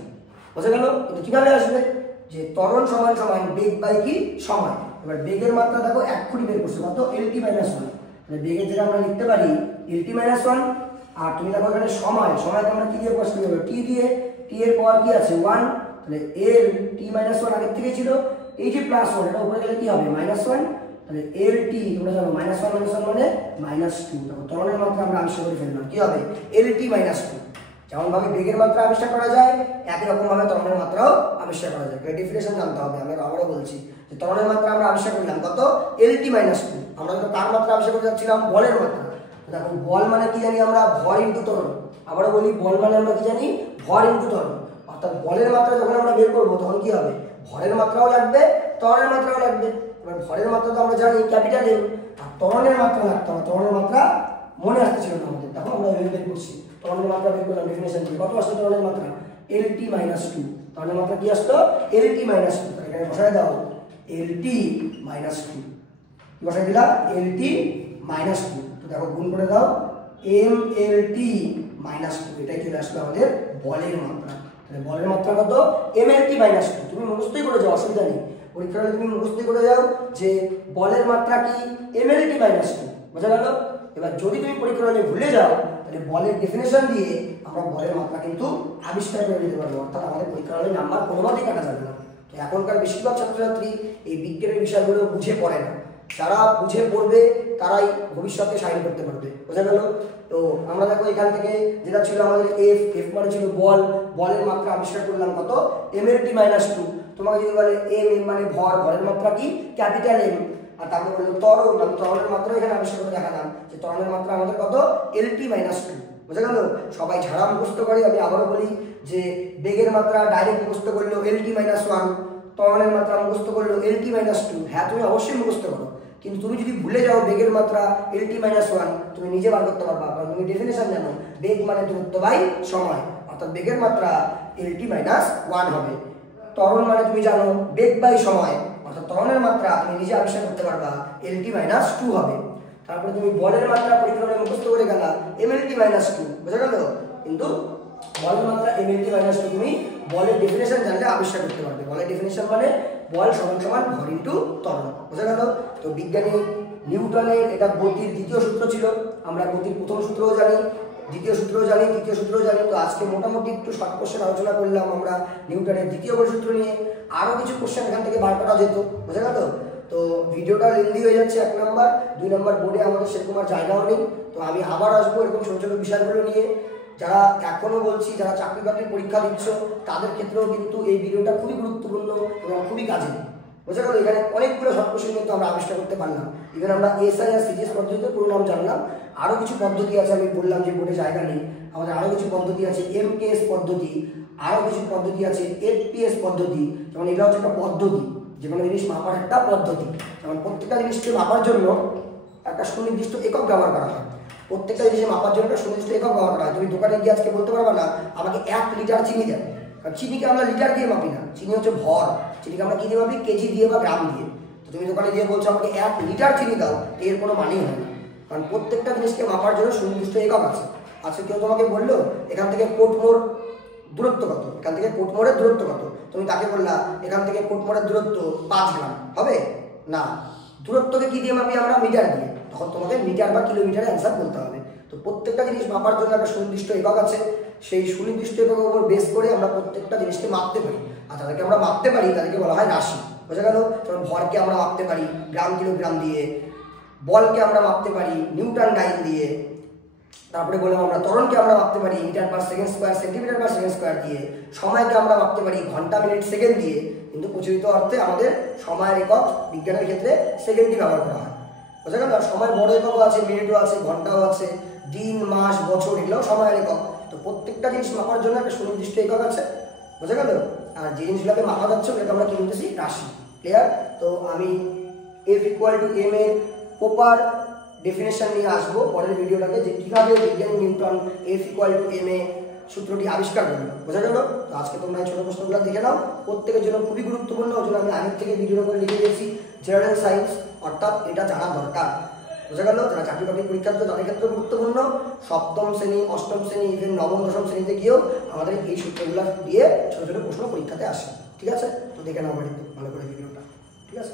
বোঝা গেল? কিন্তু কিভাবে আসবে? যে ত্বরণ সমান সমান বেগ বাই কি সময়। এবার বেগের মাত্রা দেখো এক্ষুনি বের করছে কত? lt - 1। মানে বেগের যেটা আমরা লিখতে পারি lt - 1। আর তুমি দেখো এখানে সময়কে আমরা কি দিয়ে প্রকাশ করতে পারবো? t দিয়ে। t এর পাওয়ার কি আছে 1, তাহলে lt - 1 আগের থেকে ছিল, এই যে +1 এটা উপরে গেলে কি হবে -1, তাহলে lt তোমরা জানো -1 মানে -2। দেখো ত্বরণের মাত্রা আমরা আবিষ্কার করে ফেললাম, কি হবে lt - 2। যেমন ভাবে বেগের মাত্রা আবিষ্কার করা যায়, একই রকম ভাবে ত্বরণের মাত্রাও আবিষ্কার করা যায়। এর ডেফিনেশন জানতে হবে। আমি আবারও বলছি যে ত্বরণের মাত্রা আমরা আবিষ্কার করলাম কত? lt - 2। আমরা তো কার মাত্রা আবিষ্কার করতে যাচ্ছিলাম? বলের মাত্রা। দেখো বল মানে কি জানি আমরা? ভর ইনটু ত্বরণ। আবারও বলি, বল মানে আমরা কি জানি? ভর ইনটু ত্বরণ। অর্থাৎ বলের মাত্রা যখন আমরা বের করবো তখন কি হবে? ভরের মাত্রাও লাগবে, ত্বরণের মাত্রাও লাগবে। এবার ভরের মাত্রা তো আমরা জানি ক্যাপিটাল M, আর ত্বরণের মাত্রা লাগতে হবে। ত্বরণের মাত্রা মনে আসতেছিল না আমাদের, দেখো আমরা এভাবে বের করছি। ত্বরণের মাত্রা বের করলাম ডেফিনেশন দিয়ে, কত আসলো ত্বরণের মাত্রা? lt - 2। ত্বরণের মাত্রা কি আসলো? lt - 2। এখানে বসায় দাও lt - 2। কি বসাই দিলা? lt - 2। তো দেখো গুণ করে দাও mlt - 2। এটাই চলে আসলো আমাদের বলের মাত্রা। তাহলে বলের মাত্রা কত? mlt - 2। তুমি মুখস্থই করে যাও, অসুবিধা নেই। পরীক্ষা হলে তুমি মুখস্থই করে যাও যে বলের মাত্রা কি mlt - 2। বোঝা গেল? এবার যদি তুমি পরীক্ষা হলে ভুলে যাও তাহলে বলের ডেফিনেশন দিয়ে আমরা বলের মাত্রা কিন্তু আবিষ্কার করে নিতে পারবো। অর্থাৎ আমাদের পরীক্ষা হলে নাম্বার কোনোভাবেই কাটা যাবে না। তো এখনকার বেশিরভাগ ছাত্রছাত্রী এই বিজ্ঞানের বিষয়গুলো বুঝে পড়ে না। যারা বুঝে পড়বে তারাই ভবিষ্যতে সাইন করতে পারবে। বোঝা গেল? তো আমরা দেখো এখান থেকে যেটা ছিল আমাদের f মানে ছিল বল, বলের মাত্রা আবিষ্কার করলাম কত? mlt - 2। তোমাকে যদি বলে m মানে ভর, ভরের মাত্রা কি ক্যাপিটাল M। আর তারপরে বললো ত্বরণ, আমি ত্বরণের মাত্রা এখানে আবিষ্কার করে দেখালাম যে ত্বরণের মাত্রা আমাদের কত? lt - 2। বোঝা গেল? সবাই ঝাড়া মুখস্থ করে। আমি আবারও বলি যে বেগের মাত্রা ডাইরেক্ট মুখস্থ করলো lt - 1, ত্বরণের মাত্রা মুখস্থ করলো lt - 2। হ্যাঁ তুমি অবশ্যই মুখস্থ করো, কিন্তু তুমি যদি ভুলে যাও বেগের মাত্রা lt - 1 তুমি নিজে বার করতে পারবা, কারণ তুমি ডেফিনেশন জানো বেগ মানে দূরত্ব বাই সময়। অর্থাৎ বেগের মাত্রা lt - 1 হবে। ত্বরণ মানে তুমি জানো বেগ বাই সময়, অর্থাৎ ত্বরণের মাত্রা তুমি নিজে আবিষ্কার করতে পারবা lt - 2 হবে। তারপরে তুমি বলের মাত্রা পরীক্ষা করে মুখস্থ করে গেলা mlt - 2। বোঝা গেল? কিন্তু বলের মাত্রা mlt - 2 তুমি বলের ডেফিনেশন জানলে আবিষ্কার করতে পারবে। বলের ডেফিনেশন মানে বল সমান সমান ভর ইনটু ত্বরণ। বোঝা গেল? তো বিজ্ঞানী নিউটনের এটা গতির দ্বিতীয় সূত্র ছিল। আমরা গতির প্রথম সূত্রও জানি, দ্বিতীয় সূত্রও জানি, তৃতীয় সূত্রও জানি। তো আজকে মোটামুটি একটু শর্ট কোশ্চেন আলোচনা করলাম আমরা নিউটনের দ্বিতীয় সূত্র নিয়ে। আরও কিছু কোশ্চেন এখান থেকে বার করা যেত। বোঝা গেল? তো ভিডিওটা লেন্দি হয়ে যাচ্ছে 1 নাম্বার। 2 নাম্বার বোর্ডে আমাদের সেরকম আর জায়গাও নেই। তো আমি আবার আসবো এরকম ছোটো ছোটো বিষয়গুলো নিয়ে। যারা এখনও বলছি যারা চাকরি বাকরির পরীক্ষা দিচ্ছ তাদের ক্ষেত্রেও কিন্তু এই ভিডিওটা খুবই গুরুত্বপূর্ণ এবং খুবই কাজে। বোঝা গেল? এখানে অনেকগুলো শর্ট কোশ্চেন কিন্তু আমরা আবিষ্কার করতে পারলাম। ইভেন আমরা এসআই আর সিজিএস পদ্ধতিতে পুরো নাম জানলাম। আরও কিছু পদ্ধতি আছে, আমি বললাম যে বোর্ডে জায়গা নেই, আমাদের আরও কিছু পদ্ধতি আছে, MKS পদ্ধতি, আরও কিছু পদ্ধতি আছে FPS পদ্ধতি। যেমন এটা হচ্ছে একটা পদ্ধতি, যে কোনো জিনিস মাপার একটা পদ্ধতি। যেমন প্রত্যেকটা জিনিসকে মাপার জন্য একটা সুনির্দিষ্ট একক ব্যবহার করা হয়। প্রত্যেকটা জিনিসে মাপার জন্য একটা সুনির্দিষ্ট একক ব্যবহার করা হয়। তুমি দোকানে গিয়ে আজকে বলতে পারবে না আমাকে 1 লিটার চিনি দেন, কারণ চিনিকে আমরা লিটার দিয়ে মাপি না, চিনি হচ্ছে ভর। চিনিকে আমরা কী দিয়ে মাপি? কেজি দিয়ে বা গ্রাম দিয়ে। তো তুমি দোকানে গিয়ে বলছো আমাকে 1 লিটার চিনি দাও, এর কোনো মানেই হয় না, কারণ প্রত্যেকটা জিনিসকে মাপার জন্য সুনির্দিষ্ট একক আছে। আজকে কেউ তোমাকে বললো এখান থেকে কোটমোড় দূরত্ব কত, এখান থেকে কোটমোড়ের দূরত্ব কত, তুমি তাকে বললা এখান থেকে কোটমোড়ের দূরত্ব 5 গ্রাম, হবে না। দূরত্বকে কি দিয়ে মাপি আমরা? মিটার দিয়ে। তখন তোমাকে মিটার বা কিলোমিটারে অ্যান্সার বলতে হবে। তো প্রত্যেকটা জিনিস মাপার জন্য একটা সুনির্দিষ্ট একক আছে, সেই সুনির্দিষ্ট এককের উপর বেস করে আমরা প্রত্যেকটা জিনিসকে মাপতে পারি। আর তাদেরকে আমরা মাপতে পারি তাদেরকে বলা হয় রাশি। বোঝা গেল? যেমন ভরকে আমরা মাপতে পারি গ্রাম কিলোগ্রাম দিয়ে, বলকে আমরা মাপতে পারি নিউটন ডাইন দিয়ে, তারপরে বললাম আমরা ত্বরণকে আমরা মাপতে পারি metre per second square centimetre per second square দিয়ে, সময়কে আমরা মাপতে পারি ঘন্টা মিনিট সেকেন্ড দিয়ে, কিন্তু প্রচলিত অর্থে আমাদের সময়ের একক বিজ্ঞানের ক্ষেত্রে সেকেন্ডই ব্যবহার করা হয়। বোঝা গেল? সময় বড় এককও আছে, মিনিটও আছে, ঘন্টাও আছে, দিন মাস বছর এগুলোও সময়ের একক। তো প্রত্যেকটা জিনিস মাপার জন্য একটা সুনির্দিষ্ট একক আছে। বোঝা গেল? আর যে জিনিসগুলোকে মাপা যাচ্ছে ওটাকে আমরা কি বলতেছি? রাশি। ক্লিয়ার? তো আমি F=m এর প্রপার ডেফিনেশন নিয়ে আসবো পরের ভিডিওটাকে, যে কীভাবে বিজ্ঞানী নিউটন F=m এ সূত্রটি আবিষ্কার করলো। বোঝা গেল? তো আজকে তোমরা এই ছোটো প্রশ্নগুলো দেখে নাও, প্রত্যেকের জন্য খুবই গুরুত্বপূর্ণ। ওই জন্য আমি আগের থেকে ভিডিও করে লিখে দিয়েছি জেনারেল সায়েন্স, অর্থাৎ এটা জানা দরকার। বোঝা গেল? যারা চাকরি বাকরি পরীক্ষা দিতে তাদের ক্ষেত্রে গুরুত্বপূর্ণ, সপ্তম শ্রেণী অষ্টম শ্রেণী ইভেন নবম দশম শ্রেণীতে গিয়েও আমাদের এই সূত্রগুলো দিয়ে ছোটো ছোটো প্রশ্ন পরীক্ষাতে আসে। ঠিক আছে? তো দেখে নাও বাড়িতে ভালো করে ভিডিওটা। ঠিক আছে?